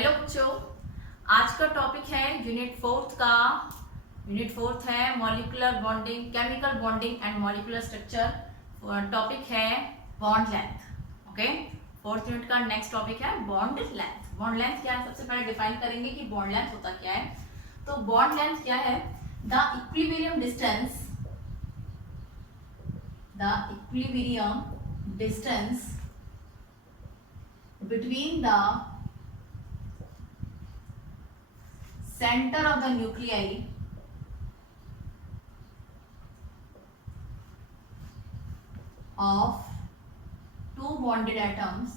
Hello बच्चों, आज का टॉपिक है यूनिट फोर्थ का। यूनिट फोर्थ है molecular bonding, chemical bonding and molecular structure. Topic है bond length. Okay, fourth unit का नेक्स्ट टॉपिक है बॉन्ड लेंथ। बॉन्ड लेंथ क्या है, सबसे पहले डिफाइन करेंगे कि बॉन्ड लेंथ होता क्या है। तो बॉन्ड लेंथ क्या है? The equilibrium distance between the center of the nuclei of two bonded atoms,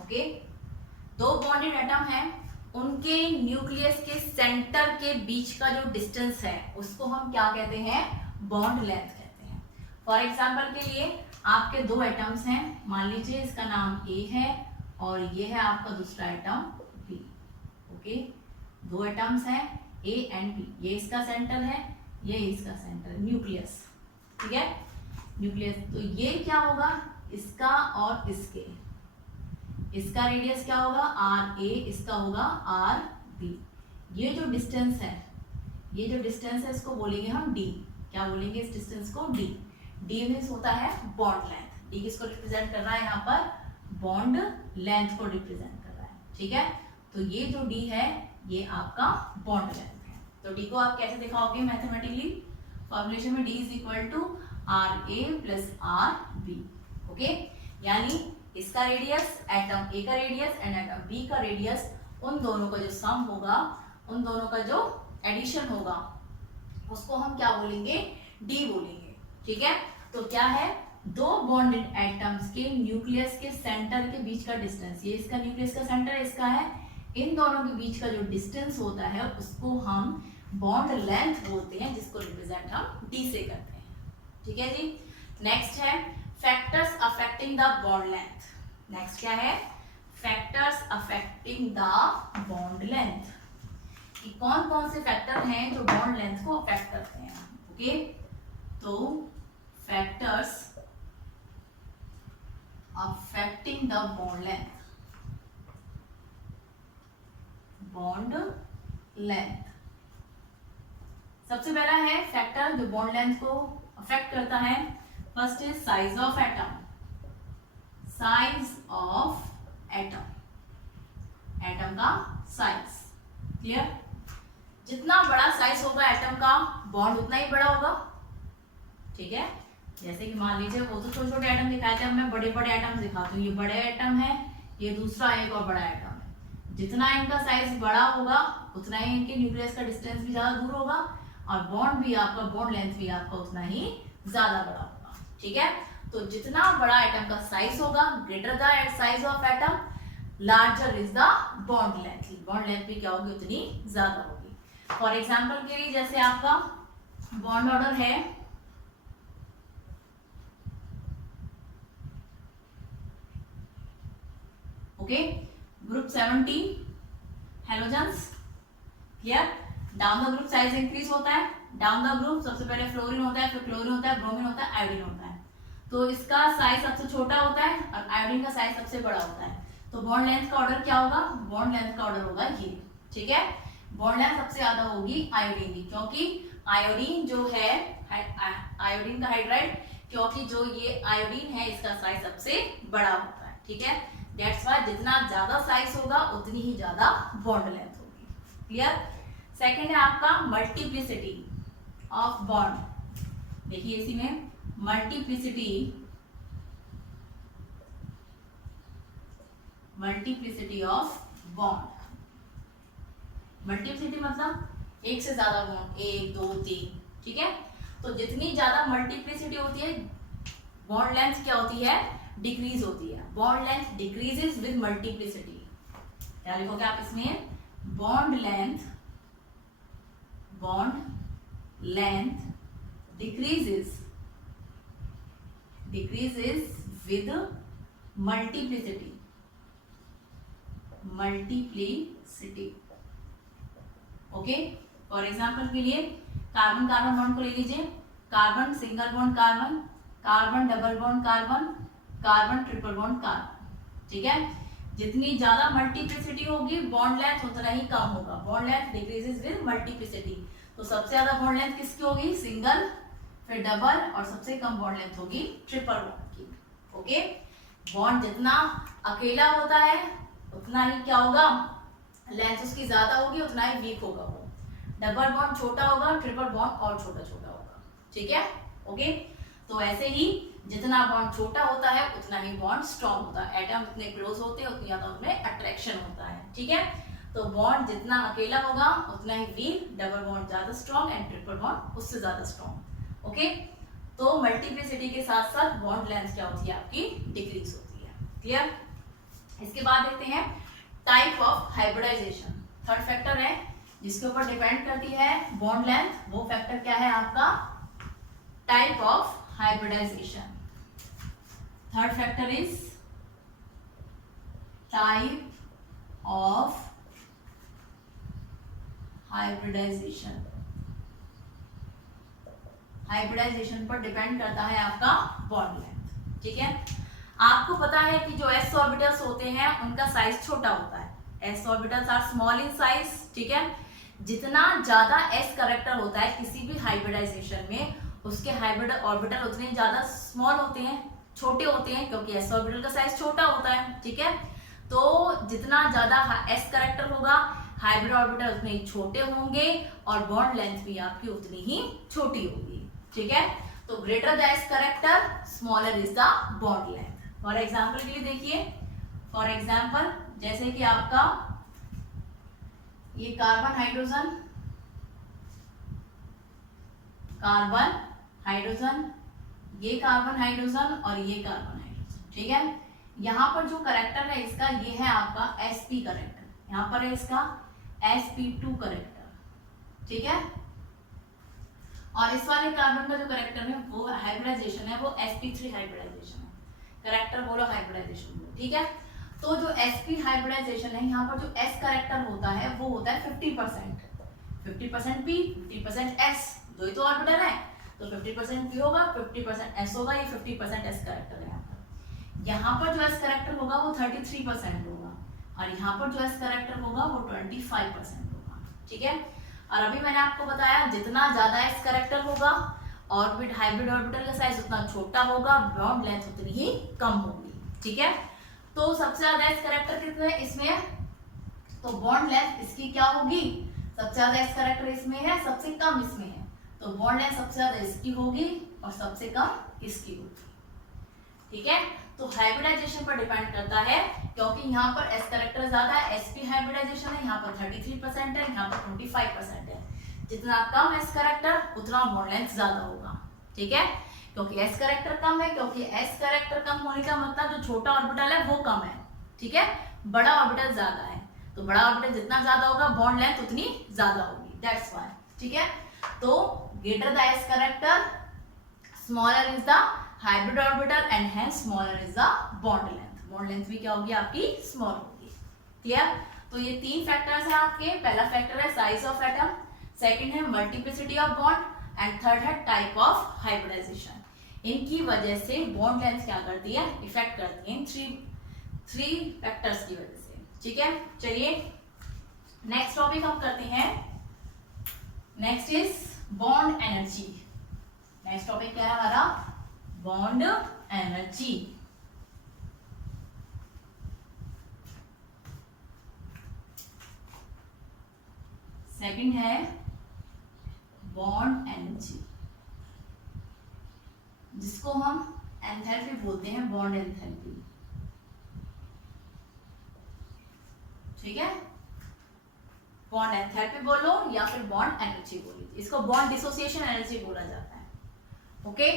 okay. दो बॉन्डेड एटम हैं, उनके न्यूक्लियस के सेंटर के बीच का जो डिस्टेंस है उसको हम क्या कहते हैं? बॉन्ड लेंथ कहते हैं। फॉर एग्जाम्पल के लिए आपके दो एटम्स हैं, मान लीजिए इसका नाम ए है और ये है आपका दूसरा एटम बी। ओके, दो एटम्स हैं ए एंड बी, ये इसका सेंटर है, ये इसका सेंटर, न्यूक्लियस। ठीक है, न्यूक्लियस। तो ये क्या होगा? इसका और इसका रेडियस क्या होगा? आर ए, इसका होगा आर बी। ये जो डिस्टेंस है इसको बोलेंगे हम डी। क्या बोलेंगे इस डिस्टेंस को? डी। डी मीन्स होता है बॉन्ड लेंथ। डी किसको रिप्रेजेंट कर रहा है? यहाँ पर बॉन्ड लेंथ को रिप्रेजेंट कर रहा है। ठीक है, तो ये जो डी है ये आपका बॉन्ड लेंथ है। तो डी को आप कैसे दिखाओगे मैथमेटिकली? फॉर्मुलेशन में D is equal to R A plus R B. Okay, यानी इसका रेडियस, एटम ए का रेडियस एंड एटम बी का रेडियस, उन दोनों का जो सम होगा, उन दोनों का जो एडिशन होगा, उसको हम क्या बोलेंगे? डी बोलेंगे। ठीक है, तो क्या है? दो बॉन्डेड एटम्स के न्यूक्लियस के सेंटर के बीच का डिस्टेंस, ये इसका न्यूक्लियस का सेंटर है, इसका है, इन दोनों के बीच का जो डिस्टेंस होता है उसको हम बॉन्ड लेंथ बोलते हैं, जिसको रिप्रेजेंट हम डी से करते हैं। ठीक है जी। नेक्स्ट है factors affecting the bond length. Next क्या है? Factors affecting the bond length. कि कौन कौन से फैक्टर हैं जो बॉन्ड लेंथ को अफेक्ट करते हैं। ओके, तो factors affecting the bond length. सबसे पहला है फैक्टर जो बॉन्ड लेंथ को अफेक्ट करता है। First is size of atom. Size of atom का साइज। क्लियर? जितना बड़ा साइज होगा एटम का, बॉन्ड उतना ही बड़ा होगा। ठीक है, जैसे कि मान लीजिए वो तो छोटे छोटे एटम दिखाए थे, अब मैं बड़े बड़े एटम दिखाती हूँ। ये बड़े एटम है, ये दूसरा एक और बड़ा एटम है। जितना इनका साइज बड़ा होगा उतना ही इनके न्यूक्लियस का डिस्टेंस भी ज्यादा दूर होगा और बॉन्ड भी आपका, बॉन्ड लेंथ भी आपका उतना ही ज्यादा बड़ा होगा। ठीक है, तो जितना बड़ा एटम का साइज होगा, greater the size of atom, larger is the bond length. Bond length भी क्या होगी? उतनी ज्यादा होगी। फॉर एग्जाम्पल के लिए जैसे आपका बॉन्ड ऑर्डर है, okay, group 17 halogens. Clear? Down the group size increase होता है। डाउन द ग्रुप सबसे पहले फ्लोरीन होता है, फिर क्लोरीन होता है, ब्रोमीन होता है, आयोडीन होता है। तो इसका साइज सबसे छोटा होता है और आयोडीन का साइज सबसे बड़ा होता है। तो बॉन्ड लेंथ का ऑर्डर क्या होगा? बॉन्ड लेंथ का ऑर्डर होगा ये। ठीक है, बॉन्ड लेंथ सबसे ज्यादा होगी आयोडीन की, क्योंकि आयोडीन जो है, आयोडीन का हाइड्राइड, क्योंकि जो ये आयोडीन है इसका साइज सबसे बड़ा होता है। ठीक है, दैट्स व्हाई जितना ज्यादा साइज होगा उतनी ही ज्यादा बॉन्ड लेंथ होगी। क्लियर? सेकेंड है आपका मल्टीप्लिसिटी ऑफ बॉन्ड। देखिए इसी में मल्टीप्लिसिटी ऑफ बॉन्ड। मल्टीप्लिसिटी मतलब एक से ज्यादा बॉन्ड, 1 2 3। ठीक है, तो जितनी ज्यादा मल्टीप्लिसिटी होती है, बॉन्ड लेंथ क्या होती है? डिक्रीज होती है। Bond length decreases with multiplicity. क्या लिखोगे आप इसमें? Bond length decreases with multiplicity। Okay, for example के लिए कार्बन कार्बन बॉन्ड को ले लीजिए। Carbon single bond carbon, carbon double bond carbon, carbon triple bond carbon. ठीक है, जितनी ज्यादा मल्टीप्लिसिटी होगी बॉन्ड लेंथ उतना ही कम होगा। Bond length decreases with multiplicity. तो सबसे ज्यादा बॉन्ड लेंथ किसकी होगी? सिंगल, फिर डबल, और सबसे कम बॉन्ड लेंथ होगी ट्रिपल बॉन्ड की। ओके, बॉन्ड जितना अकेला होता है उतना ही क्या होगा, लेंथ उसकी ज्यादा होगी, उतना ही वीक होगा वो। डबल बॉन्ड छोटा होगा, ट्रिपल बॉन्ड और छोटा छोटा होगा। ठीक है, ओके। तो ऐसे ही जितना बॉन्ड छोटा होता है उतना ही बॉन्ड स्ट्रॉन्ग होता है। एटम जितने क्लोज होते हैं उतनी ज्यादा उनमें अट्रैक्शन होता है। ठीक है, तो बॉन्ड जितना अकेला होगा उतना ही वीक, डबल बॉन्ड ज्यादा स्ट्रॉन्ग एंड ट्रिपल बॉन्ड उससे ज्यादा स्ट्रॉन्ग। ओके, तो मल्टीप्लिसिटी के साथ साथ बॉन्ड लेंथ क्या होती है आपकी, डिक्रीज होती है। क्लियर? इसके बाद देखते हैं type of hybridisation. Third factor है जिसके ऊपर डिपेंड करती है बॉन्ड लेंथ, वो फैक्टर क्या है आपका, type of hybridization. Third factor is type of hybridization. Hybridisation पर डिपेंड करता है आपका बॉन्ड लेंथ। ठीक है, आपको पता है कि जो s ऑर्बिटल्स होते हैं उनका साइज छोटा होता है। s orbitals are small in size. ठीक है, जितना ज्यादा s करेक्टर होता है किसी भी हाइब्रिडाइजेशन में, उसके हाइब्रिड ऑर्बिटल उतने ज्यादा स्मॉल होते हैं, छोटे होते हैं, क्योंकि s ऑर्बिटल का साइज छोटा होता है। ठीक है, तो जितना ज्यादा s करेक्टर होगा हाइब्रिड ऑर्बिटल उतने ही छोटे होंगे और बॉन्ड लेंथ भी आपकी उतनी ही छोटी होगी। ठीक है, तो greater the s character smaller is the bond length. For example के लिए देखिए, फॉर एग्जाम्पल जैसे कि आपका ये कार्बन हाइड्रोजन, कार्बन हाइड्रोजन, ये कार्बन हाइड्रोजन और ये कार्बन हाइड्रोजन। ठीक है, यहाँ पर जो करेक्टर है इसका ये है आपका sp करेक्टर, यहाँ पर है इसका sp2 करेक्टर। ठीक है, और इस वाले कार्बन का जो करेक्टर है वो हाइब्रिडाइजेशन है, वो sp3 हाइब्रिडाइजेशन है। करेक्टर बोलो, हाइब्रिडाइजेशन बोलो। ठीक है, तो जो sp हाइब्रिडाइजेशन है, यहाँ पर जो s करेक्टर होता है वो होता है 50%, 50% p, 50% s, दो ही तो ऑर्बिटल है, तो 50% p होगा, 50% s होगा, ये 50% s करेक्टर है। यहाँ पर जो s करेक्टर होगा वो 33% होगा और यहाँ पर जो s करेक्टर होगा वो 25% होगा। ठीक है, और अभी मैंने आपको बताया जितना ज्यादा s करेक्टर होगा ऑर्बिट हाइब्रिड ऑर्बिटल का साइज उतना छोटा होगा, बॉन्ड लेंथ उतनी ही कम होगी। ठीक है, तो सबसे ज्यादा s करेक्टर कितने है इसमें, तो बॉन्ड लेंथ इसकी क्या होगी, सबसे ज्यादा s करेक्टर इसमें है, सबसे कम इसमें है, तो बॉन्ड लेंथ सबसे ज्यादा इसकी होगी और सबसे कम इसकी होगी। ठीक है, तो हाइब्रिडाइजेशन पर डिपेंड करता है, क्योंकि यहाँ पर s करेक्टर ज्यादा है, sp हाइब्रिडाइजेशन है, यहाँ पर 33% है, यहाँ पर 25% है। जितना कम s करेक्टर उतना बॉन्ड लेंथ ज्यादा होगा। ठीक है, क्योंकि s करेक्टर कम है, क्योंकि s करेक्टर कम होने का मतलब जो छोटा ऑर्बिटल है वो कम है। ठीक है, बड़ा ऑर्बिटल ज्यादा है, तो बड़ा ऑर्बिटल जितना ज्यादा होगा बॉन्ड लेंथ उतनी ज्यादा होगी, दैट्स व्हाई। ठीक है, तो greater the s character smaller is the hybrid orbital and hence smaller is the bond length। bond length भी क्या होगी आपकी, स्मॉल होगी। क्लियर? तो ये तीन फैक्टर्स हैं आपके। पहला फैक्टर है साइज ऑफ एटम, सेकंड है multiplicity of bond and third है टाइप ऑफ हाइब्रिडाइजेशन। इनकी वजह से बॉन्ड लेंथ क्या करती है, इफेक्ट करती है, थ्री फैक्टर्स की वजह से। ठीक है, चलिए नेक्स्ट टॉपिक हम करते हैं। Next is bond energy. Next topic क्या है हमारा, बॉन्ड एनर्जी। सेकंड है बॉन्ड एनर्जी, जिसको हम एंथैल्पी बोलते हैं, बॉन्ड एंथैल्पी। ठीक है, बॉन्ड एंथैल्पी बोलो या फिर बॉन्ड एनर्जी बोलो, इसको बॉन्ड डिसोसिएशन एनर्जी बोला जाता है। ओके,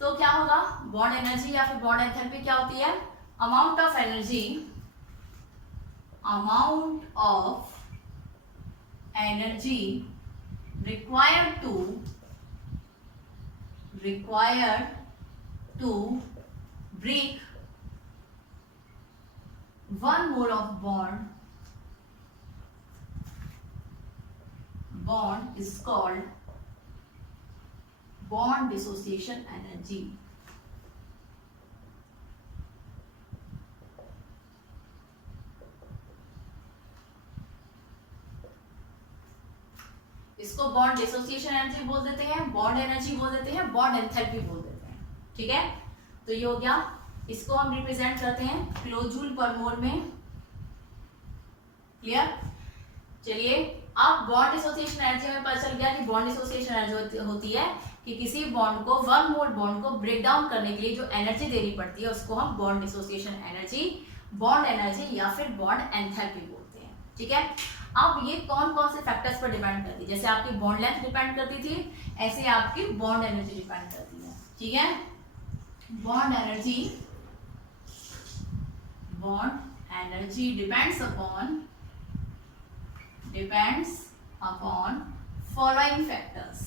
तो क्या होगा, बॉन्ड एनर्जी या फिर बॉन्ड एंथैल्पी क्या होती है, amount of energy, amount of energy required to break one mole of bond is called bond dissociation energy। इसको बॉन्ड डिसोसिएशन एनर्जी बोल देते हैं, बॉन्ड एनर्जी बोल देते हैं, बॉन्ड एंथैल्पी बोल देते हैं। ठीक है, तो ये हो गया। इसको हम रिप्रेजेंट करते हैं किलोजूल पर मोल में। क्लियर? चलिए, अब बॉन्ड डिसोसिएशन एनर्जी में पता चल गया कि बॉन्ड डिसोसिएशन एनर्जी होती है कि किसी बॉन्ड को, वन मोल बॉन्ड को ब्रेक डाउन करने के लिए जो एनर्जी देनी पड़ती है उसको हम bond dissociation energy, bond energy या फिर बॉन्ड एंथैल्पी बोलते हैं। ठीक है, अब ये कौन कौन से फैक्टर्स पर डिपेंड करती है? जैसे आपकी बॉन्ड लेंथ डिपेंड करती थी, ऐसे आपकी बॉन्ड एनर्जी डिपेंड करती है। ठीक है, bond energy depends upon following factors.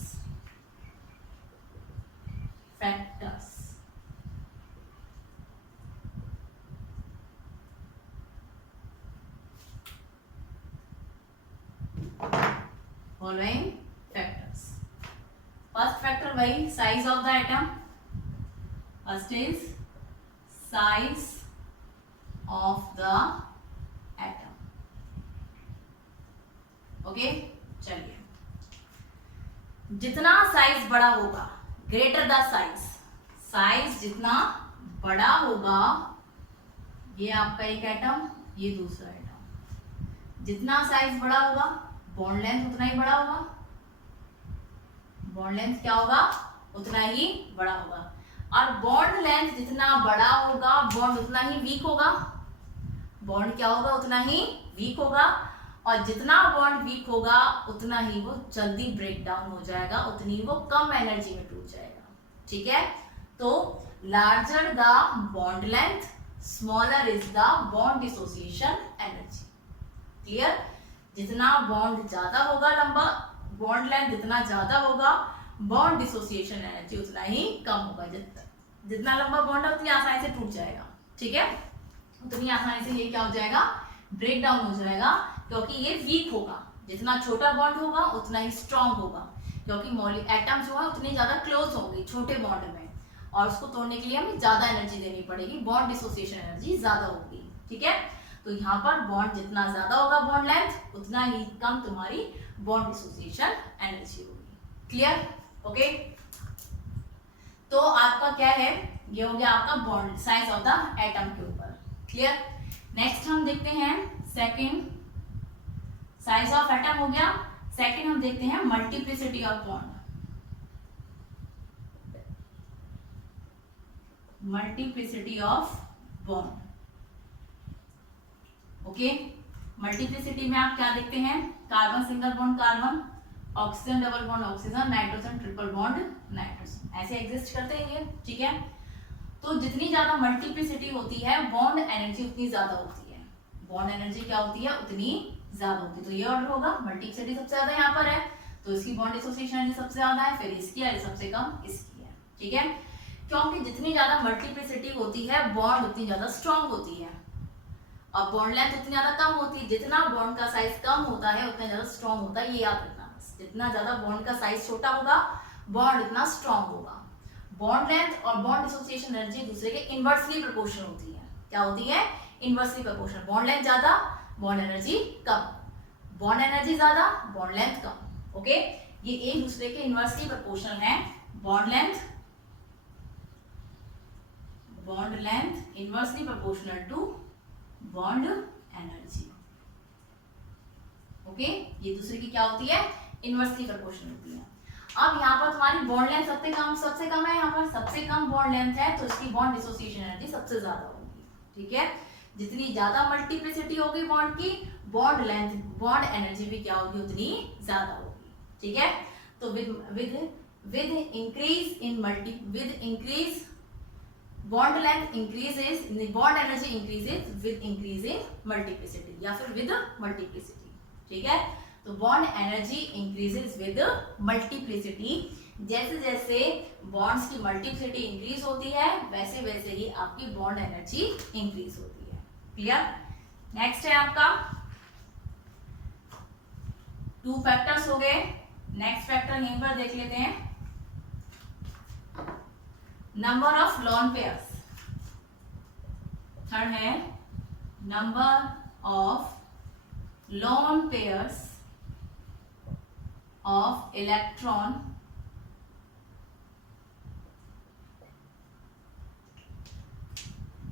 Following factors. First factor वही size of the atom. First is size of the atom. Okay, चलिए, जितना साइज बड़ा होगा, ग्रेटर द साइज जितना बड़ा होगा, ये आपका एक एटम, ये दूसरा एटम, जितना साइज बड़ा होगा बॉन्ड लेंथ उतना ही बड़ा होगा, बॉन्ड लेंथ क्या होगा? उतना ही बड़ा होगा। और बॉन्ड लेंथ जितना बड़ा होगा बॉन्ड उतना ही वीक होगा, बॉन्ड क्या होगा? उतना ही वीक होगा। और जितना बॉन्ड वीक होगा उतना ही वो जल्दी ब्रेक डाउन हो जाएगा, उतनी वो कम एनर्जी में टूट जाएगा। ठीक है, तो larger the bond length, smaller is the bond dissociation energy. Clear? जितना बॉन्ड ज्यादा होगा, लंबा बॉन्ड लेंथ जितना ज्यादा होगा, बॉन्ड डिसोसिएशन एनर्जी उतना ही कम होगा। जितना लंबा बॉन्ड है उतनी आसानी से टूट जाएगा। ठीक है, उतनी आसानी से ये क्या हो जाएगा? ब्रेक डाउन हो जाएगा, क्योंकि ये वीक होगा। जितना छोटा बॉन्ड होगा उतना ही स्ट्रांग होगा, क्योंकि एटम जो है उतनी ज्यादा क्लोज होंगे छोटे बॉन्ड में, और उसको तोड़ने के लिए हमें ज्यादा एनर्जी देनी पड़ेगी, बॉन्ड डिसोसिएशन एनर्जी ज्यादा होगी। ठीक है, तो यहाँ पर बॉन्ड जितना ज्यादा होगा बॉन्ड लेंथ, उतना ही कम तुम्हारी बॉन्ड डिसोसिएशन एनर्जी होगी। क्लियर? ओके, तो आपका क्या है? ये हो गया आपका bond size of the atom के ऊपर। क्लियर? नेक्स्ट हम देखते हैं सेकंड, साइज ऑफ एटम हो गया। सेकंड हम देखते हैं multiplicity of bond. Multiplicity of bond. Okay, multiplicity में आप क्या देखते हैं? Carbon single bond carbon, oxygen double bond oxygen, nitrogen triple bond nitrogen, ऐसे एग्जिस्ट करते हैं ये। ठीक है, तो जितनी ज्यादा मल्टीप्लिसिटी होती है बॉन्ड एनर्जी उतनी ज्यादा होती है। बॉन्ड एनर्जी क्या होती है? उतनी ज्यादा होती है। तो ये ऑर्डर होगा, मल्टीप्लिसिटी सबसे ज्यादा यहाँ पर है तो इसकी बॉन्ड डिसोसिएशन एनर्जी सबसे ज्यादा है, फिर इसकी है, सबसे कम इसकी है। ठीक है, क्योंकि जितनी ज्यादा मल्टीप्लिसिटी होती है बॉन्ड उतनी ज्यादा स्ट्रांग होती है, और बॉन्ड लेंथ उतनी ज्यादा कम होती है। जितना बॉन्ड का साइज कम होता है उतना ज्यादा स्ट्रांग होता है, ये याद रखना। जितना ज्यादा बॉन्ड का साइज छोटा होगा बॉन्ड उतना स्ट्रांग होगा। बॉन्ड लेंथ और बॉन्ड डिसोसिएशन एनर्जी दूसरे के इनवर्सली प्रोपोर्शनल होती है। क्या होती है? Inversely proportional. बॉन्ड लेंथ ज्यादा, बॉन्ड एनर्जी कम, बॉन्ड एनर्जी ज्यादा, बॉन्ड लेंथ कम। ओके, ये एक दूसरे के इनवर्सली प्रोपोर्शनल है। Bond length inversely proportional to bond energy. Okay, ये दूसरे की क्या होती है? इनवर्सली प्रोपोर्शनल होती है। अब यहाँ पर तुम्हारी बॉन्ड लेंथ सबसे कम है, यहाँ पर सबसे कम बॉन्ड लेंथ है, तो इसकी बॉन्ड डिसोसिएशन एनर्जी सबसे ज्यादा होगी। ठीक है, जितनी ज्यादा मल्टीप्लिसिटी होगी बॉन्ड की, बॉन्ड लेंथ, बॉन्ड एनर्जी भी क्या होगी? उतनी ज्यादा होगी। ठीक है, तो with increase bond length increases, bond energy increases with increase in multiplicity या फिर विद मल्टीप्लिसिटी। ठीक है, तो bond energy increases with multiplicity. जैसे जैसे बॉन्ड्स की मल्टीप्लिसिटी इंक्रीज होती है वैसे वैसे ही आपकी बॉन्ड एनर्जी इंक्रीज होती है। क्लियर? नेक्स्ट है आपका 2 फैक्टर्स हो गए। नेक्स्ट फैक्टर यहीं पर देख लेते हैं, number of lone pairs. Third है number of lone pairs of electron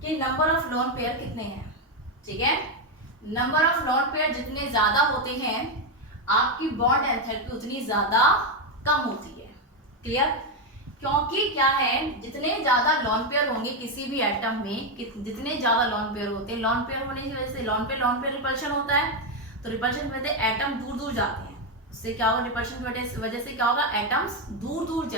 कि नंबर ऑफ लोन पेयर कितने हैं, ठीक है। नंबर ऑफ लोन पेयर जितने ज्यादा होते हैं आपकी बॉन्ड एंथैल्पी उतनी ज्यादा कम होती है। क्लियर? क्योंकि क्या है, जितने ज्यादा लोन पेयर होंगे किसी भी एटम में, जितने ज्यादा लोन पेयर होते हैं, लोन पेयर होने की वजह से लोन पेयर रिपल्शन होता है, तो रिपल्शन की वजह से एटम दूर दूर जाते हैं। उससे क्या होगा, रिपल्शन की वजह से क्या होगा, एटम्स दूर दूर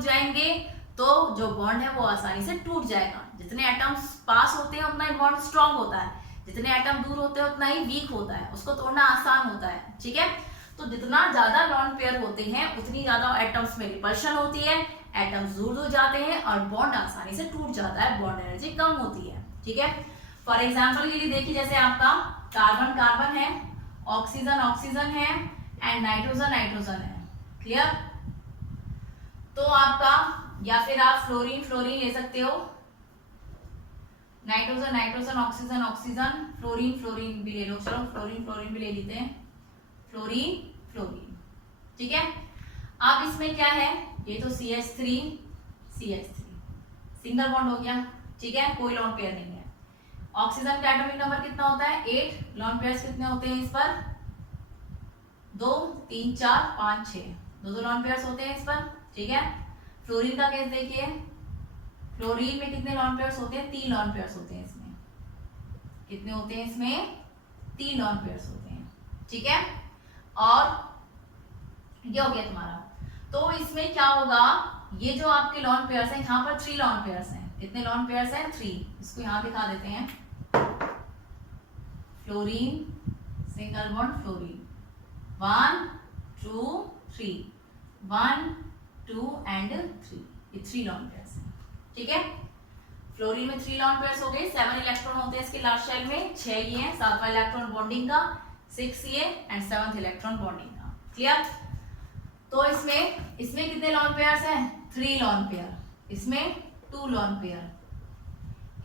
जाएंगे तो जो बॉन्ड है वो आसानी से टूट जाएगा। जितने एटम्स पास होते हैं उतना ही बॉन्ड स्ट्रांग होता है, जितने एटम दूर होते हैं उतना ही वीक होता है, उसको तोड़ना आसान होता है, ठीक है। तो जितना ज्यादा लोन पेयर होते हैं उतनी ज्यादा एटम्स में रिपल्शन होती है, एटम्स दूर दूर जाते हैं और बॉन्ड आसानी से टूट जाता है, बॉन्ड एनर्जी कम होती है, ठीक है। फॉर एग्जाम्पल के लिए देखिए, जैसे आपका कार्बन कार्बन है, ऑक्सीजन ऑक्सीजन है एंड नाइट्रोजन नाइट्रोजन है। क्लियर? तो आपका, या फिर आप फ्लोरीन फ्लोरीन ले सकते हो, nitrogen nitrogen oxygen oxygen, fluorine fluorine भी ले लो, चलो फ्लोरीन फ्लोरीन भी ले लेते हैं, फ्लोरीन फ्लोरीन, ठीक है। अब इसमें क्या है, ये तो CH3 सिंगल बॉन्ड हो गया, ठीक है, कोई लोन पेयर नहीं है। ऑक्सीजन का एटॉमिक नंबर कितना होता है, 8, लोन पेयर्स कितने होते हैं इस पर, 2 3 4 5 6, दो लोन पेयर्स होते हैं इस पर, ठीक है। फ्लोरीन का केस देखिए, फ्लोरीन में कितने लोन पेयर्स होते हैं, 3 लोन पेयर्स होते हैं इसमें, कितने होते हैं इसमें, 3 लोन पेयर्स होते हैं, ठीक है। और ये हो गया तुम्हारा, तो इसमें क्या होगा, ये जो आपके लोन पेयर्स हैं, यहाँ पर 3 लोन पेयर्स हैं, कितने लोन पेयर्स हैं, 3, इसको यहाँ दिखा देते हैं, fluorine single bond fluorine, 1 2 3, 1 2 and 3, ये 3 लोन पेयर्स हैं, ठीक है। फ्लोरीन में 3 लोन पेयर्स हो गए, 7 इलेक्ट्रॉन होते हैं इसके लास्ट शेल में, 6 ये हैं, 7वां इलेक्ट्रॉन बॉन्डिंग का, 6 ये एंड 7th इलेक्ट्रॉन बॉन्डिंग का। क्लियर? तो इसमें कितने लोन पेयर्स हैं, 3 लोन पेयर, इसमें 2 लोन पेयर,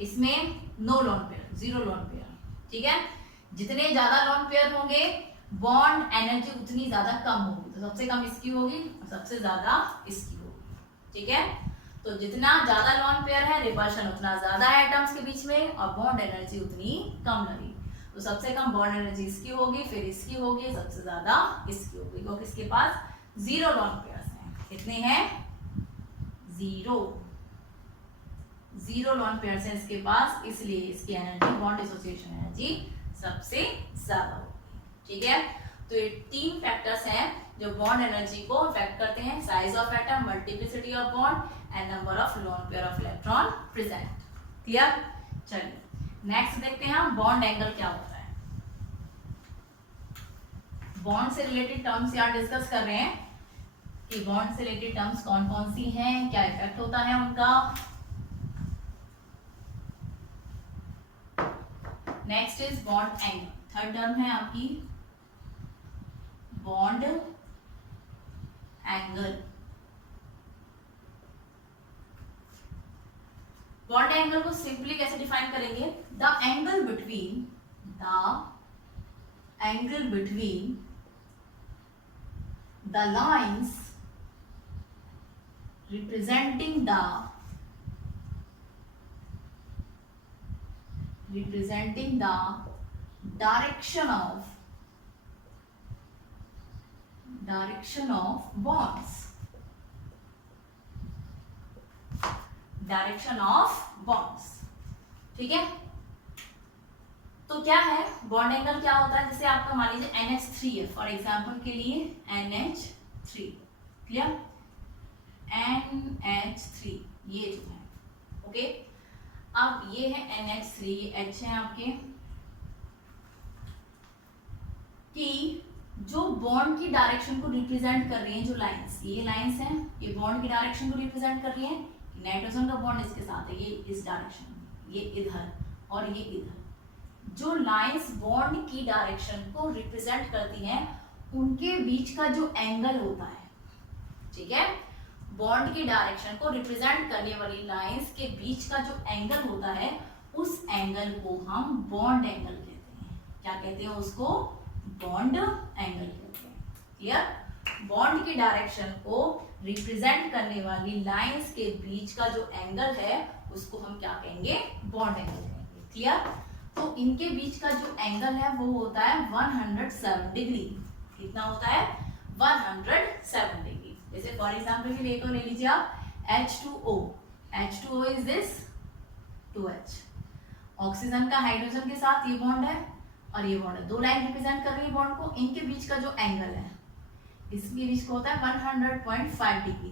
इसमें no lone pair, 0 lone pair, ठीक है। जितने ज्यादा लोन पेयर होंगे बॉन्ड एनर्जी उतनी ज्यादा कम होगी, तो सबसे कम इसकी होगी और सबसे ज्यादा इसकी होगी, ठीक है। तो जितना ज्यादा लोन पेयर है रिपल्शन उतना ज्यादा है एटम्स के बीच में और बॉन्ड एनर्जी उतनी कम लगेगी। तो सबसे कम बॉन्ड एनर्जी इसकी होगी, फिर इसकी होगी, सबसे ज्यादा इसकी होगी, क्योंकि इसके पास 0 लोन पेयर्स हैं। कितने हैं, 0 लोन पेयर्स हैं इसके पास, इसलिए इसकी एनर्जी, बॉन्ड एसोसिएशन एनर्जी सबसे ज्यादा होगी, ठीक है। तो ये 3 फैक्टर्स हैं जो बॉन्ड एनर्जी को अफेक्ट करते हैं, size of atom, multiplicity of bond and number of lone pair of electron present. Clear? चलिए नेक्स्ट देखते हैं हम बॉन्ड एंगल क्या होता है। बॉन्ड से रिलेटेड टर्म्स यहाँ डिस्कस कर रहे हैं कि बॉन्ड से रिलेटेड टर्म्स कौन कौन सी हैं, क्या इफेक्ट होता है उनका। Next is bond angle, third term है आपकी बॉन्ड एंगल। बॉन्ड एंगल को सिंपली कैसे डिफाइन करेंगे, the angle between the lines representing the direction of bonds, ठीक है। तो क्या है बॉन्ड एंगल, क्या होता है, जैसे आपका मान लीजिए NH3 है, फॉर एग्जांपल के लिए NH3, क्लियर, NH3 ये जो है, ओके। अब ये है NH3, ये H है आपके, कि जो बॉन्ड की डायरेक्शन को रिप्रेजेंट कर रही हैं, जो लाइंस, ये लाइंस हैं, ये बॉन्ड की डायरेक्शन को रिप्रेजेंट कर रही हैं। नाइट्रोजन का बॉन्ड इसके साथ है, ये इस डायरेक्शन में, ये इधर और ये इधर। जो लाइंस बॉन्ड की डायरेक्शन को रिप्रेजेंट करती हैं उनके बीच का जो एंगल होता है, ठीक है, बॉन्ड की डायरेक्शन को रिप्रेजेंट करने वाली लाइंस के बीच का जो एंगल होता है उस एंगल को हम बॉन्ड एंगल कहते हैं। क्या कहते हैं उसको, बॉन्ड एंगल कहते हैं। क्लियर? बॉन्ड की डायरेक्शन को रिप्रेजेंट करने वाली लाइंस के बीच का जो एंगल है उसको हम क्या कहेंगे, बॉन्ड एंगल कहेंगे। क्लियर? तो इनके बीच का जो एंगल है वो होता है 107 डिग्री। कितना होता है? 107 डिग्री। जैसे फॉर एग्जाम्पल के लिए ले लीजिए आप H2O। H2O is this 2H। Oxygen का हाइड्रोजन के साथ ये बॉन्ड है और ये बॉन्ड है, दो लाइन रिप्रेजेंट कर रही है बॉन्ड को। इनके बीच का जो एंगल है इसके बीच का होता है 100.5 डिग्री,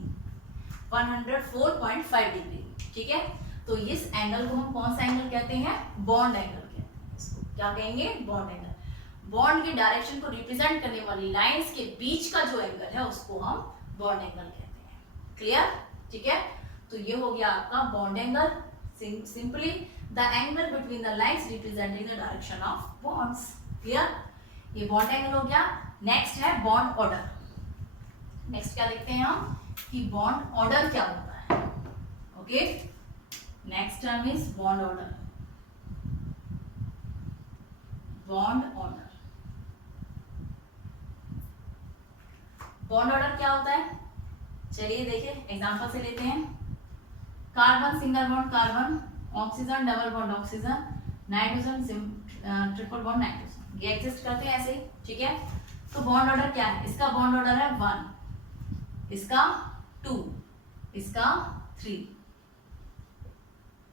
104.5 डिग्री। ठीक है, तो इस एंगल को हम कौन सा एंगल कहते हैं? बॉन्ड एंगल कहते हैं। इसको क्या कहेंगे? Bond angle. बॉन्ड की डायरेक्शन को रिप्रेजेंट करने वाली लाइंस के बीच का जो एंगल है उसको हम बॉन्ड एंगल कहते हैं। क्लियर? ठीक है, तो ये हो गया आपका bond angle. Simply the angle between the lines representing the direction of bonds. Clear? ये बॉन्ड एंगल हो गया। नेक्स्ट है बॉन्ड ऑर्डर। नेक्स्ट क्या देखते हैं हम कि बॉन्ड ऑर्डर क्या होता है। Okay, next term is bond order. Bond order, bond order क्या होता है? चलिए देखिए एग्जांपल से लेते हैं। Carbon single bond carbon, oxygen double bond oxygen, nitrogen triple bond nitrogen, ये एग्जिस्ट करते हैं ऐसे ही। ठीक है, तो बॉन्ड ऑर्डर क्या है? इसका बॉन्ड ऑर्डर है 1, इसका 2, इसका 3।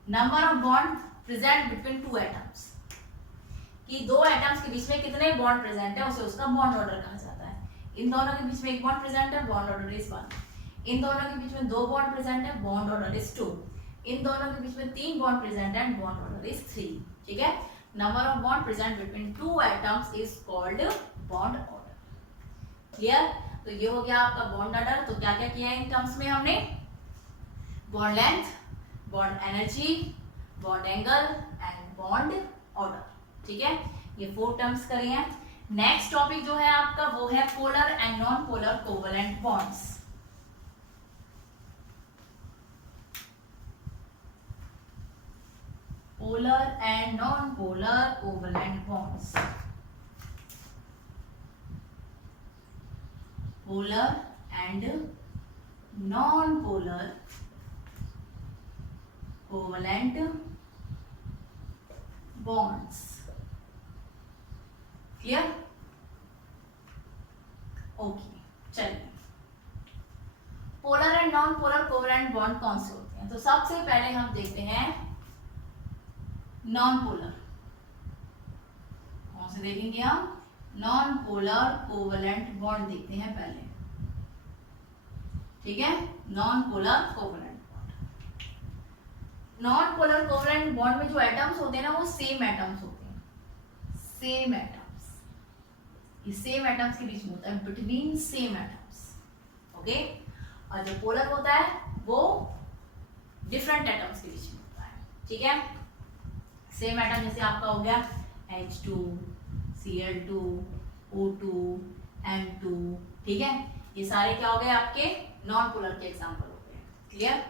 Number of bond present between two atoms, कि दो एटम्स के बीच में कितने बॉन्ड प्रेजेंट है उसे उसका बॉन्ड ऑर्डर कहा जाता है। इन दोनों के बीच में एक बॉन्ड प्रेजेंट है, बॉन्ड ऑर्डर इज 1। इन दोनों के बीच में दो बॉन्ड प्रेजेंट है, बॉन्ड ऑर्डर इज 2। इन दोनों के बीच में 3 बॉन्ड प्रेजेंट है, बॉन्ड ऑर्डर इज 3। ठीक है, number of bond present between two atoms is called bond order. Clear? तो ये हो गया आपका बॉन्ड ऑर्डर। तो क्या क्या किया है इन टर्म्स में हमने? Bond length, bond energy, bond angle and bond order. ठीक है, ये 4 टर्म्स करे हैं। नेक्स्ट टॉपिक जो है आपका वो है polar and non polar covalent bonds. Polar and non polar covalent bonds. Polar and non polar covalent bonds. Clear? Okay, चलिए polar and non polar covalent bond कौन से होते हैं? तो सबसे पहले हम देखते हैं नॉन पोलर। कौन से देखेंगे हम? नॉन पोलर कोवलेंट बॉन्ड देखते हैं पहले। ठीक है, non polar covalent bond. Non polar covalent bond में जो एटम्स होते हैं ना वो सेम एटम्स होते हैं, सेम एटम्स। ये सेम एटम्स के बीच में होता है, बिटवीन सेम एटम्स। ओके, और जो पोलर होता है वो डिफरेंट एटम्स के बीच में होता है। ठीक है, सेम एटम जैसे आपका हो गया H2, Cl2, O2, M2। ठीक है, ये सारे क्या हो गए आपके नॉन पोलर के एग्जांपल हो गए। क्लियर?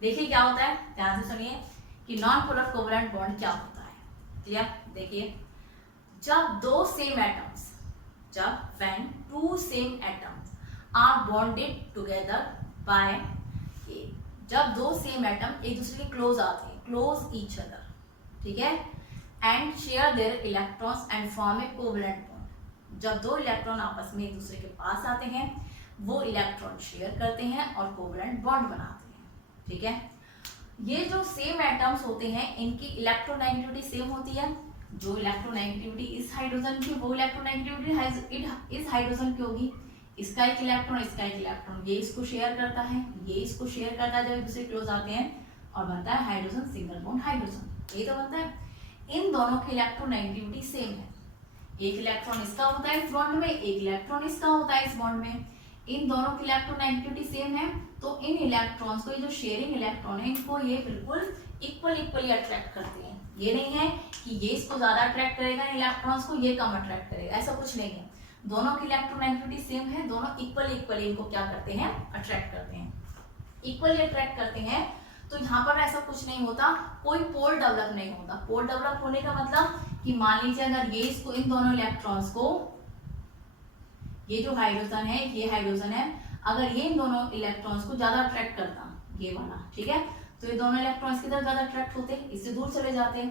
देखिए क्या होता है, ध्यान से सुनिए कि नॉन पोलर कोवलेंट बॉन्ड क्या होता है। क्लियर? देखिए, जब दो सेम एटम्स, जब when two same atoms are bonded together by, जब दो सेम एटम एक दूसरे के क्लोज आते हैं, क्लोज ईच अदर, ठीक है, and share their electrons and form A covalent bond. जब दो इलेक्ट्रॉन आपस में एक दूसरे के पास आते हैं वो इलेक्ट्रॉन शेयर करते हैं और कोवलेंट बॉन्ड बनाते हैं। ठीक है, ये जो सेम एटम्स होते हैं इनकी इलेक्ट्रोनेगेटिविटी सेम होती है। जो इलेक्ट्रोनेगेटिविटी इस हाइड्रोजन की वो इलेक्ट्रोनेगेटिविटी इस हाइड्रोजन की होगी। इसका एक इलेक्ट्रॉन, इसका एक इलेक्ट्रॉन, ये इसको शेयर करता है, ये इसको शेयर करता है जब एक दूसरे क्लोज आते हैं और बनता है हाइड्रोजन सिंगल बॉन्ड हाइड्रोजन। ये तो बनता है। इन दोनों की इलेक्ट्रोनेगेटिविटी सेम है। एक इलेक्ट्रॉन इसका होता है इस बॉन्ड में, एक इलेक्ट्रॉन इसका होता है इस बॉन्ड में। इन दोनों की इलेक्ट्रोनेगेटिविटी सेम है, तो इन इलेक्ट्रॉन्स को, ये जो शेयरिंग इलेक्ट्रॉन है, इनको ये बिल्कुल इक्वली अट्रैक्ट करते हैं। ये नहीं है कि ये इसको ज्यादा अट्रैक्ट करेगा इलेक्ट्रॉन्स को, ये कम अट्रैक्ट करेगा, ऐसा कुछ नहीं है। दोनों की इलेक्ट्रोनेगेटिविटी सेम है, दोनों इक्वली इनको क्या करते हैं, अट्रैक्ट करते हैं, इक्वली अट्रैक्ट करते हैं। तो यहाँ पर ऐसा कुछ नहीं होता, कोई पोल डेवलप नहीं होता। पोल डेवलप होने का मतलब कि मान लीजिए अगर ये इसको, इन दोनों इलेक्ट्रॉन्स को ये जो हाइड्रोजन है, ये हाइड्रोजन है, अगर ये इन दोनों इलेक्ट्रॉन्स को ज्यादा अट्रैक्ट करता, ये वाला, ठीक है, तो ये दोनों इलेक्ट्रॉन्स की तरफ ज्यादा अट्रैक्ट होते, इससे दूर चले जाते,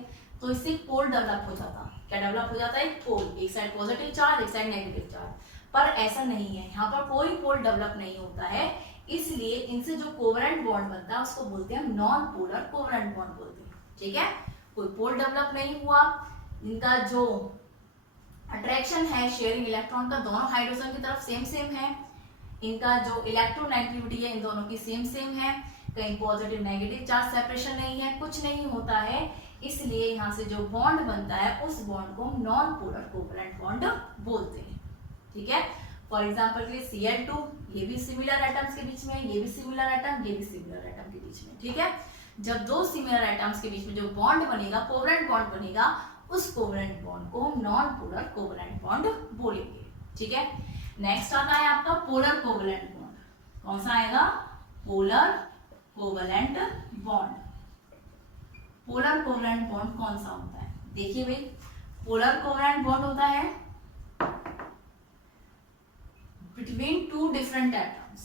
तो इससे पोल डेवलप हो जाता। क्या डेवलप हो जाता है? एक पोल, एक साइड पॉजिटिव चार्ज, एक साइड नेगेटिव चार्ज। पर ऐसा नहीं है, यहाँ पर कोई पोल डेवलप नहीं होता है, इसलिए इनसे जो कोवेलेंट बॉन्ड बनता है उसको बोलते हैं नॉन पोलर कोवेलेंट बॉन्ड बोलते हैं, ठीक है। कोई पोल डेवलप नहीं हुआ, इनका जो अट्रैक्शन है शेयरिंग इलेक्ट्रॉन का दोनों हाइड्रोजन की तरफ सेम सेम है, इनका जो इलेक्ट्रोनेगेटिविटी है इन दोनों की सेम सेम है, कहीं पॉजिटिव नेगेटिव चार्ज सेपरेशन नहीं है, कुछ नहीं होता है, इसलिए यहाँ से जो बॉन्ड बनता है उस बॉन्ड को नॉन पोलर कोवेलेंट बॉन्ड बोलते हैं, ठीक है। फॉर एग्जाम्पल के लिए Cl2, ये भी सिमिलर एटम्स के बीच में, ये भी सिमिलर एटम, ये भी सिमिलर एटम के बीच में, ठीक है। जब दो सिमिलर एटम्स के बीच में जो बॉन्ड बनेगा, कोवेलेंट बॉन्ड बनेगा, उस कोवेलेंट बॉन्ड को हम नॉन पोलर कोवेलेंट बॉन्ड बोलेंगे, ठीक है। नेक्स्ट आता है आपका पोलर कोवेलेंट बॉन्ड। कौन सा आएगा? Polar covalent bond. Polar covalent bond कौन सा होता है? देखिए भाई, पोलर कोवेलेंट बॉन्ड होता है between two different atoms,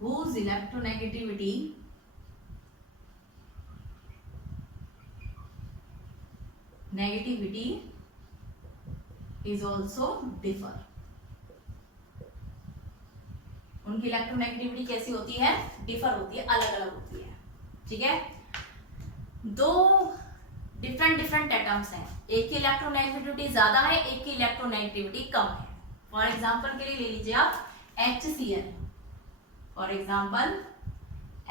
whose electronegativity is also differ। उनकी इलेक्ट्रोनेगेटिविटी कैसी होती है? डिफर होती है, अलग अलग होती है, ठीक है। दो डिफरेंट एटम्स हैं, एक की इलेक्ट्रोनेगेटिविटी ज्यादा है, एक की इलेक्ट्रोनेगेटिविटी कम है। फॉर एग्जांपल के लिए ले लीजिए आप HCl, फॉर एग्जांपल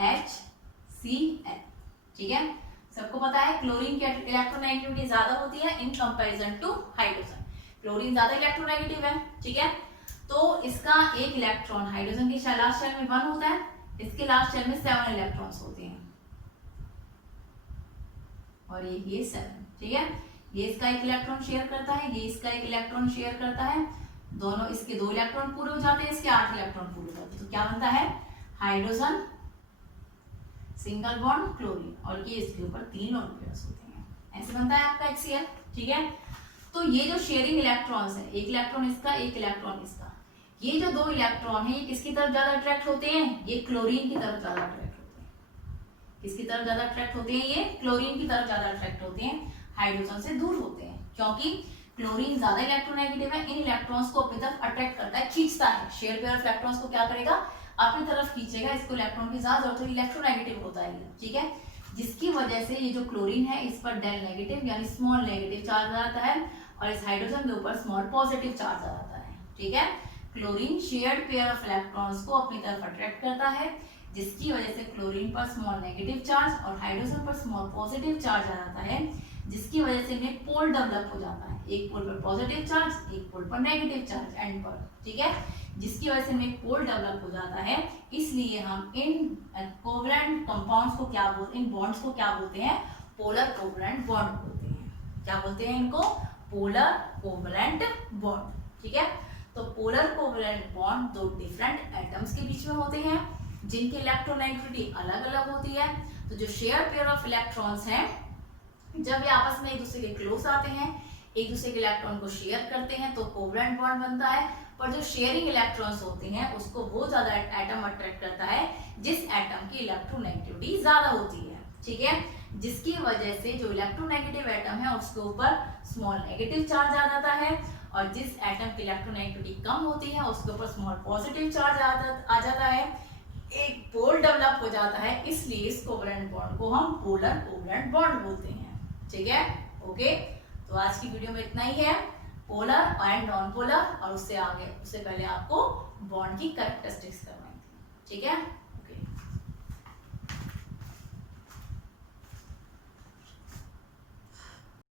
HCl, ठीक है। सबको पता है क्लोरीन की इलेक्ट्रोनेगेटिविटी ज्यादा होती है in comparison to hydrogen, chlorine ज्यादा इलेक्ट्रोनेगेटिव है, ठीक है। तो इसका एक इलेक्ट्रॉन हाइड्रोजन के लास्ट शेल में 1 होता है, इसके लास्ट शेल में 7 इलेक्ट्रॉन्स होते हैं, और ये 7, ठीक है। ये इसका एक इलेक्ट्रॉन शेयर करता है, ये इसका एक इलेक्ट्रॉन शेयर करता है, दोनों इसके 2 इलेक्ट्रॉन पूरे हो जाते हैं, इसके 8 इलेक्ट्रॉन पूरे हो जाते हैं, तो क्या बनता है? हाइड्रोजन सिंगल बॉन्ड क्लोरीन, और ये इसके ऊपर 3 लोन पेयर्स होते हैं, ऐसे बनता है आपका HCl, ठीक है। तो ये जो शेयरिंग इलेक्ट्रॉन्स है, एक इलेक्ट्रॉन इसका, एक इलेक्ट्रॉन इसका, ये जो 2 इलेक्ट्रॉन है ये किसकी तरफ ज्यादा अट्रैक्ट होते हैं? ये क्लोरीन की तरफ ज्यादा अट्रैक्ट होते हैं। किसकी तरफ ज्यादा अट्रैक्ट होते हैं? ये क्लोरीन की तरफ ज्यादा अट्रैक्ट होते हैं, हाइड्रोजन से दूर होते हैं, क्योंकि क्लोरीन ज्यादा इलेक्ट्रोनेगेटिव है, इन इलेक्ट्रॉन्स को अपनी तरफ अट्रैक्ट करता है, खींचता है, शेयर पेयर ऑफ इलेक्ट्रॉन्स को क्या करेगा? अपनी तरफ खींचेगा, इसको इलेक्ट्रॉन की ज्यादा जरूरत है, इलेक्ट्रोनेगेटिव होता है, ठीक है। जिसकी वजह से ये जो क्लोरीन है इस पर डेल नेगेटिव यानी स्मॉल नेगेटिव चार्ज आ जाता है, और इस हाइड्रोजन के ऊपर स्मॉल पॉजिटिव चार्ज आ जाता है, ठीक है। Chlorine shared pair of electrons को अपनी तरफ अट्रैक्ट करता है, जिसकी वजह से क्लोरीन पर स्मॉल नेगेटिव चार्ज और हाइड्रोजन पर स्मॉल पॉजिटिव चार्ज आ जाता है, जिसकी वजह से इनमें पोल डेवलप हो जाता है, एक पोल पर पॉजिटिव चार्ज, एक पोल पर नेगेटिव चार्ज एंड पर, ठीक है। जिसकी वजह से इनमें पोल डेवलप हो जाता है, इसलिए हम इन कोवेलेंट कंपाउंड्स को क्या बोलते हैं? इन बॉन्ड्स को क्या बोलते हैं? पोलर कोवेलेंट बॉन्ड बोलते हैं। क्या बोलते हैं इनको? पोलर कोवेलेंट बॉन्ड, ठीक है। तो polar covalent bond 2 different atoms के बीच में होते हैं, जिनकी इलेक्ट्रोनेगेटिविटी अलग अलग होती है। तो जो शेयर पेयर ऑफ इलेक्ट्रॉन्स हैं, जब ये आपस में एक दूसरे के क्लोज आते हैं, एक दूसरे के इलेक्ट्रॉन को शेयर करते हैं, तो कोवेलेंट बॉन्ड बनता है। पर जो शेयरिंग इलेक्ट्रॉन्स होते हैं उसको वो ज्यादा एटम अट्रैक्ट करता है जिस एटम की इलेक्ट्रोनेगेटिविटी ज्यादा होती है, ठीक है। जिसकी वजह से जो इलेक्ट्रोनेगेटिव एटम है उसके ऊपर स्मॉल नेगेटिव चार्ज आ जाता है, और जिस एटम की इलेक्ट्रोनेगेटिविटी कम होती है उसके ऊपर स्मॉल पॉजिटिव चार्ज आ जाता है, एक पोल डेवलप हो जाता है, इसलिए इस कोवेलेंट बॉन्ड को हम पोलर कोवेलेंट बॉन्ड बोलते हैं, ठीक है। ओके, तो आज की वीडियो में इतना ही है, पोलर एंड नॉन पोलर, और उससे पहले आपको बॉन्ड की कैरेक्टरिस्टिक्स करवाई थी, ठीक है।